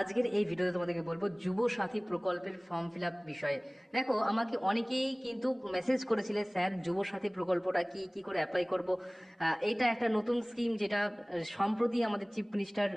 আজকের এই ভিডিওতে তোমাদেরকে বলবো যুব সাথী প্রকল্পের ফর্ম ফিল আপ বিষয়ে। দেখো, আমাকে অনেকেই কিন্তু মেসেজ করেছিলে, স্যার যুব সাথী প্রকল্পটা কি কি করে অ্যাপ্লাই করব। এটা একটা নতুন স্কিম যেটা সম্প্রতি আমাদের চিফ মিনিস্টার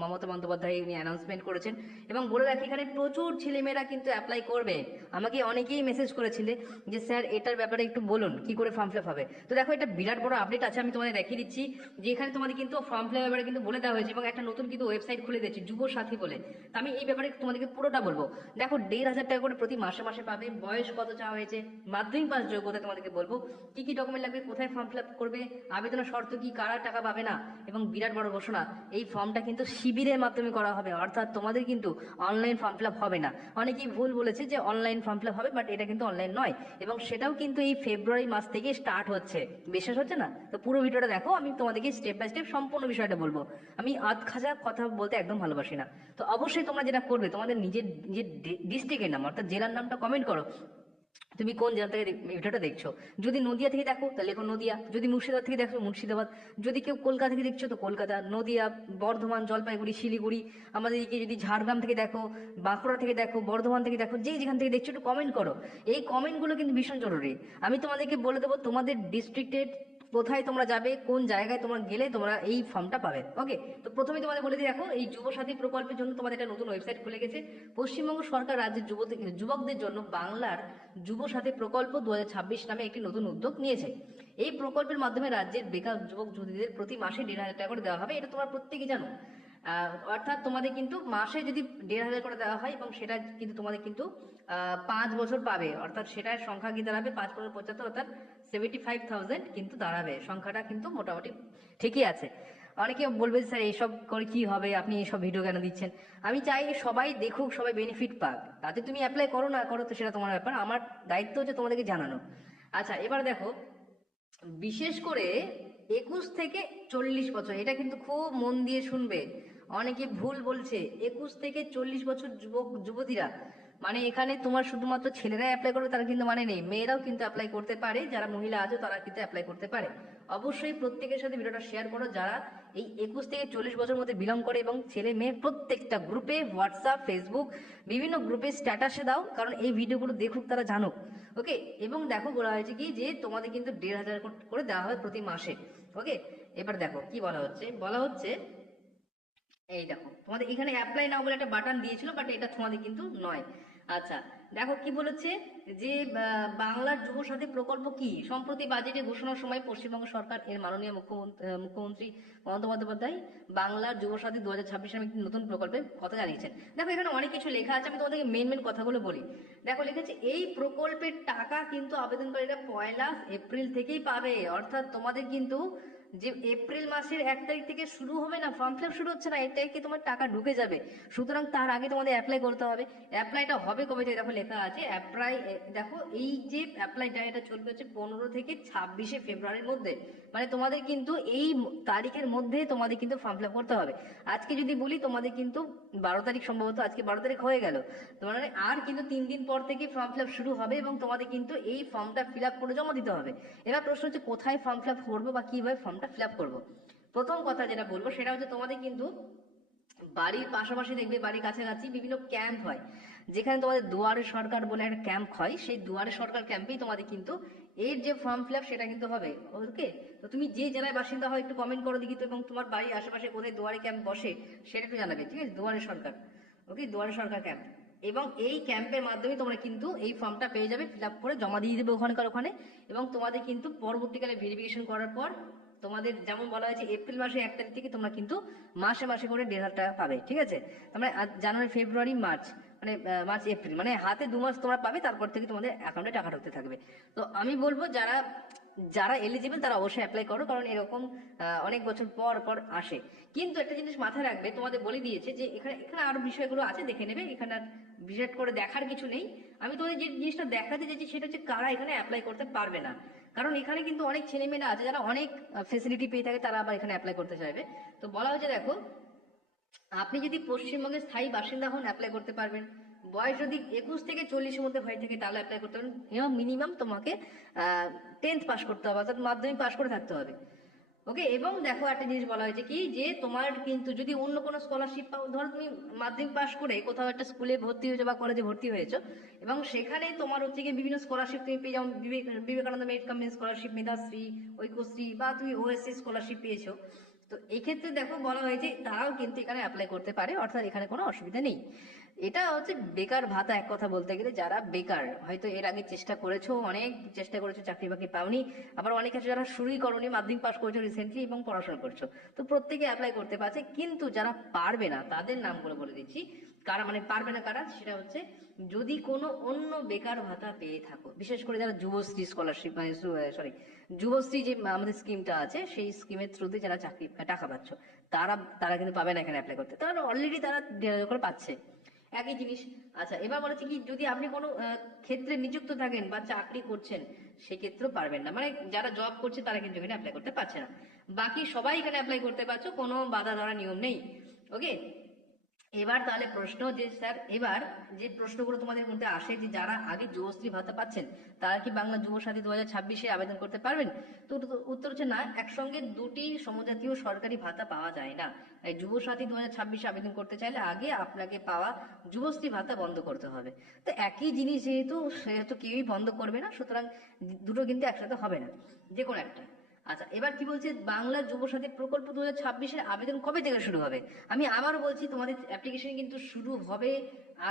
মমতা বন্দ্যোপাধ্যায় উনি অ্যানাউন্সমেন্ট করেছেন এবং বলে রাখি এখানে প্রচুর ছেলেমেয়েরা কিন্তু অ্যাপ্লাই করবে। আমাকে অনেকেই মেসেজ করেছিলে যে স্যার এটার ব্যাপারে একটু বলুন কি করে ফর্ম ফিল আপ হবে। তো দেখো, এটা বিরাট বড় আপডেট আছে, আমি তোমাদের দেখিয়ে দিচ্ছি যে এখানে তোমাদের কিন্তু ফর্ম ফিল আপ ব্যাপারে কিন্তু বলে দেওয়া হয়েছে এবং একটা নতুন কিন্তু ওয়েবসাইট খুলে দিয়েছে যুব সাথী বলে। তো আমি এই ব্যাপারে তোমাদেরকে পুরোটা বলবো। দেখো, 1,500 টাকা করে প্রতি মাসে মাসে পাবে। বয়স কত চাওয়া হয়েছে, মাধ্যমিক পাস যোগ্যতা তোমাদেরকে বলবো, কি কি ডকুমেন্ট লাগবে, কোথায় ফর্ম ফিল আপ করবে, আবেদনের শর্ত কি, কারা টাকা পাবে না, এবং বিরাট বড় ঘোষণা, এই ফর্মটা কিন্তু শিবিরের মাধ্যমে করা হবে, অর্থাৎ তোমাদের কিন্তু অনলাইন ফর্ম ফিল আপ হবে না। অনেকেই ভুল বলেছে যে অনলাইন ফর্ম ফিল আপ হবে, বাট এটা কিন্তু অনলাইন নয় এবং সেটাও কিন্তু এই ফেব্রুয়ারি মাস থেকে স্টার্ট হচ্ছে। বিশ্বাস হচ্ছে না? তো পুরো ভিডিওটা দেখো, আমি তোমাদেরকে স্টেপ বাই স্টেপ সম্পূর্ণ বিষয়টা বলবো। আমি আধ খাজা কথা বলতে একদম ভালোবাসি না। তো অবশ্যই তোমরা যেটা করবে, তোমাদের নিজের নিজের ডিস্ট্রিক্টের নাম অর্থাৎ জেলার নামটা কমেন্ট করো। তুমি কোন জেলা থেকে ভিডিওটা দেখছো। যদি নদিয়া থেকে দেখো তাহলে লেখো নদিয়া, যদি মুর্শিদাবাদ থেকে দেখো মুর্শিদাবাদ, যদি কেউ কলকাতা থেকে দেখছো তো কলকাতা, নদিয়া, বর্ধমান, জলপাইগুড়ি, শিলিগুড়ি। আমাদের এদিকে যদি ঝাড়গ্রাম থেকে দেখো, বাঁকুড়া থেকে দেখো, বর্ধমান থেকে দেখো, যে যেখান থেকে দেখছো একটু কমেন্ট করো। এই কমেন্টগুলো কিন্তু ভীষণ জরুরি। আমি তোমাদেরকে বলে দেবো তোমাদের ডিস্ট্রিক্টের কোথায় তোমরা যাবে, কোন জায়গায় তোমরা গেলে তোমরা এই ফর্মটা পাবে। ওকে, তো প্রথমে তোমাদের বলে দিই, দেখো এই যুব সাথী প্রকল্পের জন্য তোমাদের একটা নতুন ওয়েবসাইট খুলে গেছে। পশ্চিমবঙ্গ সরকার রাজ্যের যুবকদের জন্য বাংলার যুব সাথী প্রকল্প 2026 নামে একটি নতুন উদ্যোগ নিয়েছে। এই প্রকল্পের মাধ্যমে রাজ্যের বেকার যুবক যুবতীদের প্রতি মাসে 1,500 টাকা করে দেওয়া হবে, এটা তোমরা প্রত্যেকে জানো। অর্থাৎ তোমাদের কিন্তু মাসে যদি 1,500 করে দেওয়া হয় এবং সেটা কিন্তু তোমাদের কিন্তু 5 বছর পাবে, অর্থাৎ সেটার সংখ্যা কি দাঁড়াবে, 5×75, অর্থাৎ 75,000 কিন্তু দাঁড়াবে। সংখ্যাটা কিন্তু মোটামুটি ঠিকই আছে। অনেকে বলবে স্যার এইসব করে কি হবে, আপনি এইসব ভিডিও কেন দিচ্ছেন। আমি চাই সবাই দেখুক, সবাই বেনিফিট পাক। তাতে তুমি অ্যাপ্লাই করো না করো তো সেটা তোমার ব্যাপার, আমার দায়িত্ব হচ্ছে তোমাদেরকে জানানো। আচ্ছা, এবার দেখো, বিশেষ করে 21 থেকে 40 বছর, এটা কিন্তু খুব মন দিয়ে শুনবে। অনেকে ভুল বলছে, 21 থেকে 40 বছর যুবক যুবতীরা, মানে এখানে তোমার শুধুমাত্র ছেলেরাই অ্যাপ্লাই করবে তারা কিন্তু মানে নেই, মেয়েরাও কিন্তু অ্যাপ্লাই করতে পারে। যারা মহিলা আছে তারা কিন্তু অ্যাপ্লাই করতে পারে। অবশ্যই প্রত্যেকের সাথে ভিডিওটা শেয়ার করো যারা এই 21 থেকে 40 বছর মধ্যে বিলং করে, এবং ছেলে মেয়ে প্রত্যেকটা গ্রুপে, হোয়াটসঅ্যাপ, ফেসবুক, বিভিন্ন গ্রুপে স্ট্যাটাসে দাও, কারণ এই ভিডিওগুলো দেখুক, তারা জানুক। ওকে, এবং দেখো বলা হয়েছে কি যে তোমাদের কিন্তু 1,500 করে দেওয়া হবে প্রতি মাসে। ওকে, এবার দেখো কি বলা হচ্ছে, বলা হচ্ছে এই দেখো তোমাদের এখানে অ্যাপ্লাই নাও বলে একটা বাটন দিয়েছিল, বাট এটা তোমাদের কিন্তু নয়। আচ্ছা, দেখো কি বলেছে যে বাংলার যুব সাথী প্রকল্প কি, সম্প্রতি বাজেটে ঘোষণার সময় পশ্চিমবঙ্গ সরকার এর মাননীয় মুখ্যমন্ত্রী মমতা বন্দ্যোপাধ্যায় বাংলার যুব সাথী 2026 নামে একটি নতুন প্রকল্পের কথা জানিয়েছেন। দেখো এখানে অনেক কিছু লেখা আছে, আমি তোমাদেরকে মেন মেন কথাগুলো বলি। দেখো লিখেছে এই প্রকল্পের টাকা কিন্তু আবেদনকারীরা 1 এপ্রিল থেকেই পাবে, অর্থাৎ তোমাদের কিন্তু যে এপ্রিল মাসের 1 তারিখ থেকে শুরু হবে না, ফর্ম ফিল আপ শুরু হচ্ছে না, 1 তারিখে তোমার টাকা ঢুকে যাবে। সুতরাং তার আগে তোমাদের অ্যাপ্লাই করতে হবে। অ্যাপ্লাইটা হবে কবে থেকে, দেখো লেখা আছে অ্যাপ্লাই, দেখো এই যে অ্যাপ্লাইটা এটা চলবে হচ্ছে 15 থেকে 26 ফেব্রুয়ারির মধ্যে। মানে তোমাদের কিন্তু এই তারিখের মধ্যে তোমাদের কিন্তু ফর্ম ফিল আপ করতে হবে। আজকে যদি বলি তোমাদের কিন্তু 12 তারিখ, সম্ভবত আজকে 12 তারিখ হয়ে গেল, তোমার মানে আর কিন্তু 3 দিন পর থেকে ফর্ম ফিল আপ শুরু হবে এবং তোমাদের কিন্তু এই ফর্মটা ফিল আপ করে জমা দিতে হবে। এবার প্রশ্ন হচ্ছে কোথায় ফর্ম ফিল আপ করবো বা কিভাবে ফর্মটা ফিল আপ করবো। প্রথম কথা যেটা বলবো সেটা হচ্ছে তোমাদের কিন্তু বাড়ির পাশাপাশি দেখবে, বাড়ির কাছাকাছি বিভিন্ন ক্যাম্প হয়, যেখানে তোমাদের দুয়ারে সরকার বলে একটা ক্যাম্প হয়, সেই দুয়ারে সরকার ক্যাম্পেই তোমাদের কিন্তু এর যে ফর্ম ফিল আপ সেটা কিন্তু হবে। ওকে, তো তুমি যে জেলায় বাসিন্দা হয় একটু কমেন্ট করো দেখি তো, এবং তোমার বাড়ির আশেপাশে কোথায় দুয়ারে ক্যাম্প বসে সেটা একটু জানাবে, ঠিক আছে? দুয়ারে সরকার, ওকে, দুয়ারে সরকার ক্যাম্প। এবং এই ক্যাম্পের মাধ্যমে তোমরা কিন্তু এই ফর্মটা পেয়ে যাবে, ফিল আপ করে জমা দিয়ে দেবে ওখানকার ওখানে। এবং তোমাদের কিন্তু পরবর্তীকালে ভেরিফিকেশন করার পর তোমাদের যেমন বলা হয়েছে এপ্রিল মাসে 1 তারিখ থেকে তোমরা কিন্তু মাসে মাসে করে 1,500 টাকা পাবে, ঠিক আছে? তার জানুয়ারি, ফেব্রুয়ারি, মার্চ, মানে মার্চ এপ্রিল, মানে হাতে 2 মাস তোমরা পাবে, তারপর থেকে তোমাদের অ্যাকাউন্টে টাকা ঢুকতে থাকবে। তো আমি বলবো যারা যারা এলিজিবল তারা অবশ্যই অ্যাপ্লাই করো, কারণ এরকম অনেক বছর পর পর আসে। কিন্তু একটা জিনিস মাথায় রাখবে, তোমাদের বলে দিয়েছে যে এখানে এখানে আরো বিষয়গুলো আছে, দেখে নেবে, এখানে আর বিশেষ করে দেখার কিছু নেই। আমি তোমাদের যে জিনিসটা দেখাতে চাইছি সেটা হচ্ছে কারা এখানে অ্যাপ্লাই করতে পারবে না। কারণ এখানে কিন্তু অনেক ছেলেমেয়েরা আছে যারা অনেক ফেসিলিটি পেয়ে থাকে, তারা আবার এখানে অ্যাপ্লাই করতে চাইবে। তো বলা হয়েছে দেখো, আপনি যদি পশ্চিমবঙ্গের স্থায়ী বাসিন্দা হন অ্যাপ্লাই করতে পারবেন। বয়স যদি 21 থেকে 40-এর মধ্যে হয়ে থাকে তাহলে অ্যাপ্লাই করতে পারবেন, এবং মিনিমাম তোমাকে 10th পাস করতে হবে, অর্থাৎ মাধ্যমিক পাস করে থাকতে হবে। ওকে। এবং দেখো একটা জিনিস বলা হয়েছে কি, যে তোমার কিন্তু যদি অন্য কোনো স্কলারশিপ পাও, ধরো তুমি মাধ্যমিক পাশ করে কোথাও একটা স্কুলে ভর্তি হয়েছো বা কলেজে ভর্তি হয়েছো, এবং সেখানে তোমার হচ্ছে গিয়ে বিভিন্ন স্কলারশিপ তুমি পেয়ে, যেমন Vivekananda merit coming scholarship, Medhashree, Aikyashree, বা তুমি ওএসসি স্কলারশিপ পেয়েছো, তো এক্ষেত্রে দেখো বলা হয়েছে তারাও কিন্তু এখানে অ্যাপ্লাই করতে পারে, অর্থাৎ এখানে কোনো অসুবিধা নেই। এটা হচ্ছে বেকার ভাতা, এক কথা বলতে গেলে যারা বেকার, হয়তো এর আগে চেষ্টা করেছো, অনেক চেষ্টা করেছো, চাকরি বাকরি পাওনি, আবার অনেক আছে যারা শুরুই করনি, মাধ্যমিক পাস করেছো রিসেন্টলি এবং পড়াশোনা করছো, তো প্রত্যেকে অ্যাপ্লাই করতে পারছে। কিন্তু যারা পারবে না তাদের নামগুলো বলে দিচ্ছি, কারা মানে পারবে না কারা, সেটা হচ্ছে যদি কোনো অন্য বেকার ভাতা পেয়ে থাকো, বিশেষ করে যারা যুবশ্রী স্কলারশিপ, মানে সরি, যুবশ্রী যে আমাদের স্কিমটা আছে, সেই স্কিমের থ্রুতে যারা চাকরি টাকা পাচ্ছ, তারা তারা কিন্তু পাবে না এখানে অ্যাপ্লাই করতে, তারা অলরেডি তারা 1,500 করে পাচ্ছে, একই জিনিস। আচ্ছা, এবার বলেছে কি, যদি আপনি কোনো ক্ষেত্রে নিযুক্ত থাকেন বা চাকরি করছেন, সেক্ষেত্রেও পারবেন না, মানে যারা জব করছে তারা কিন্তু এখানে অ্যাপ্লাই করতে পারছে না, বাকি সবাই এখানে অ্যাপ্লাই করতে পারছো, কোনো বাধা ধরা নিয়ম নেই। ওকে। এবার তাহলে প্রশ্ন, যে স্যার এবার যে প্রশ্নগুলো তোমাদের মধ্যে আসে, যে যারা আগে যুবশ্রী ভাতা পাচ্ছেন তারা কি বাংলা যুবসাথী 2026-এ আবেদন করতে পারবেন? তো উত্তর হচ্ছে না, একসঙ্গে দুটি সমজাতীয় সরকারি ভাতা পাওয়া যায় না। তাই যুবসাথী 2026-এ আবেদন করতে চাইলে আগে আপনাকে পাওয়া যুবশ্রী ভাতা বন্ধ করতে হবে। তো একই জিনিস যেহেতু, সেহেতু কেউই বন্ধ করবে না, সুতরাং দুটো কিন্তু একসাথে হবে না, যে কোনো একটা। আচ্ছা, এবার কি বলছে, বাংলা যুবসাথী প্রকল্প 2026-এর আবেদন কবে থেকে শুরু হবে? আমি আবারও বলছি, তোমাদের অ্যাপ্লিকেশন কিন্তু শুরু হবে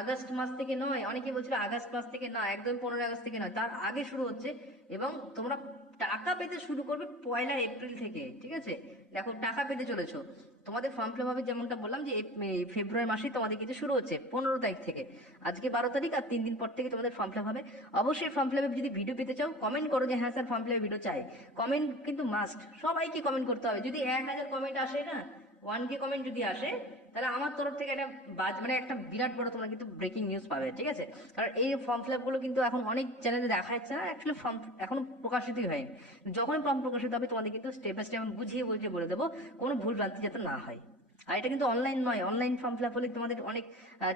আগস্ট মাস থেকে নয়, অনেকে বলছিল আগস্ট মাস থেকে, না, একদম 15 আগস্ট থেকে নয়, তার আগে শুরু হচ্ছে। এবং তোমরা টাকা পেতে শুরু করবে 1 এপ্রিল থেকে, ঠিক আছে? দেখো, টাকা পেতে চলেছো, তোমাদের ফর্ম ফিল আপ হবে, যেমনটা বললাম যে এই ফেব্রুয়ারি মাসেই তোমাদের কিন্তু শুরু হচ্ছে 15 তারিখ থেকে, আজকে 12 তারিখ, আর 3 দিন পর থেকে তোমাদের ফর্ম ফিল আপ হবে। অবশ্যই ফর্ম ফিল আপে যদি ভিডিও পেতে চাও, কমেন্ট করো যে হ্যাঁ স্যার ফর্ম ফিল আপে ভিডিও চাই, কমেন্ট কিন্তু মাস্ট, সবাইকে কমেন্ট করতে হবে। যদি 1000 কমেন্ট আসে না, 1K কমেন্ট যদি আসে, তাহলে আমার তরফ থেকে একটা মানে একটা বিরাট বড় তোমরা কিন্তু ব্রেকিং নিউজ পাবে, ঠিক আছে? কারণ এই ফর্ম ফিল আপগুলো কিন্তু এখন অনেক চ্যানেলে দেখা যাচ্ছে না, অ্যাকচুয়ালি ফর্ম এখনো প্রকাশিতই হয়নি। যখনই ফর্ম প্রকাশিত হবে তোমাদের কিন্তু স্টেপ বাই স্টেপ বুঝিয়ে বুঝিয়ে বলে দেবো, কোনো ভুল ভ্রান্তি যাতে না হয়। আর এটা কিন্তু অনলাইন নয়, অনলাইন ফর্ম ফিল আপ হলে তোমাদের অনেক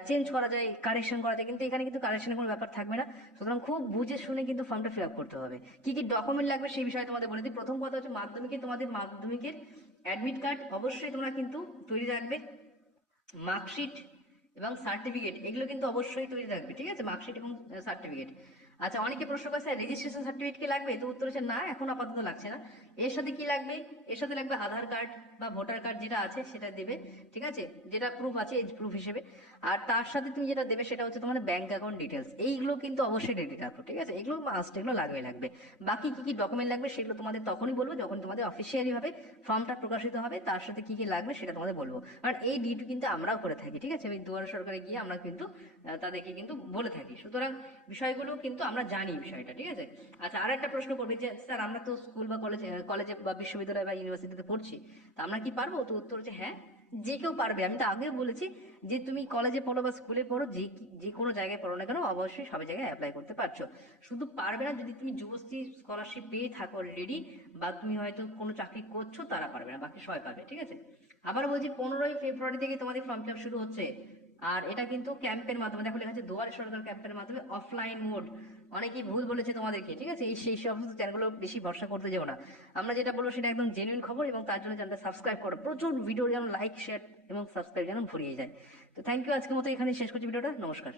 চেঞ্জ করা যায়, কারেকশন করা যায়, কিন্তু এখানে কিন্তু কারেকশনের কোনো ব্যাপার থাকবে না। সুতরাং খুব বুঝে শুনে কিন্তু ফর্মটা ফিল আপ করতে হবে। কি কি ডকুমেন্ট লাগবে সেই বিষয়ে তোমাদের বলে দিই। প্রথম কথা হচ্ছে মাধ্যমিকে, তোমাদের মাধ্যমিকের অ্যাডমিট কার্ড অবশ্যই তোমরা কিন্তু তৈরি রাখবে, মার্কশিট এবং সার্টিফিকেট, এগুলো কিন্তু অবশ্যই তৈরি রাখবে, ঠিক আছে? মার্কশিট এবং সার্টিফিকেট। আচ্ছা, অনেকে প্রশ্ন করে স্যার রেজিস্ট্রেশন সার্টিফিকেট কি লাগবে? তো উত্তর হচ্ছে না, এখন আপাতত লাগছে না। এর সাথে কি লাগবে? এর সাথে লাগবে আধার কার্ড বা ভোটার কার্ড, যেটা আছে সেটা দেবে, ঠিক আছে, যেটা প্রুফ আছে এজ প্রুফ হিসেবে। আর তার সাথে তুমি যেটা দেবে সেটা হচ্ছে তোমাদের ব্যাংক অ্যাকাউন্ট ডিটেলস, এইগুলো কিন্তু অবশ্যই রেডি রাখো, ঠিক আছে? এগুলো মাস্ট, এগুলো লাগবে। বাকি কি কি ডকুমেন্ট লাগবে সেগুলো তোমাদের তখনই বলবো, যখন তোমাদের অফিসিয়ালি ভাবে ফর্মটা প্রকাশিত হবে, তার সাথে কি কি লাগবে সেটা তোমাদের বলবো। কারণ এই ডিউটি কিন্তু আমরাও করে থাকি, ঠিক আছে? ওই দুয়ারে সরকারে গিয়ে আমরা কিন্তু তাদেরকে কিন্তু বলে থাকি, সুতরাং বিষয়গুলো কিন্তু আমরা জানি বিষয়টা, ঠিক আছে? আচ্ছা, আর একটা প্রশ্ন করবে যে স্যার আমরা তো স্কুল বা কলেজে বা বিশ্ববিদ্যালয় বা ইউনিভার্সিটিতে পড়ছি, তা আমরা কি পারবো? তো উত্তর হচ্ছে হ্যাঁ, যে কেউ পারবে। আমি তো আগেও বলেছি যে তুমি কলেজে পড়ো বা স্কুলে পড়ো, যে কোনো জায়গায় পড়ো না কেন, অবশ্যই সব জায়গায় অ্যাপ্লাই করতে পারছো। শুধু পারবে না যদি তুমি যুবশ্রী স্কলারশিপ পেয়ে থাকো অলরেডি, বা তুমি হয়তো কোনো চাকরি করছো, তারা পারবে না, বাকি সবাই পারবে, ঠিক আছে? আবার বলছি, 15 ফেব্রুয়ারি থেকে তোমাদের ফর্ম ফিল আপ শুরু হচ্ছে। আর এটা কিন্তু ক্যাম্পের মাধ্যমে, দেখো লেখা আছে দুয়ারে সরকার ক্যাম্পের মাধ্যমে, অফলাইন মোড। অনেকেই ভুল বলেছে তোমাদেরকে, ঠিক আছে? সেই সমস্ত চ্যানেলগুলো বেশি ভরসা করতে যাও না। আমরা যেটা বলবো সেটা একদম জেনুইন খবর, এবং তার জন্য চ্যানেলটা সাবস্ক্রাইব করো, প্রচুর ভিডিও যেন লাইক শেয়ার এবং সাবস্ক্রাইব যেন ভরিয়ে যায়। তো থ্যাংক ইউ, আজকের মতো এখানে শেষ করছি ভিডিওটা, নমস্কার।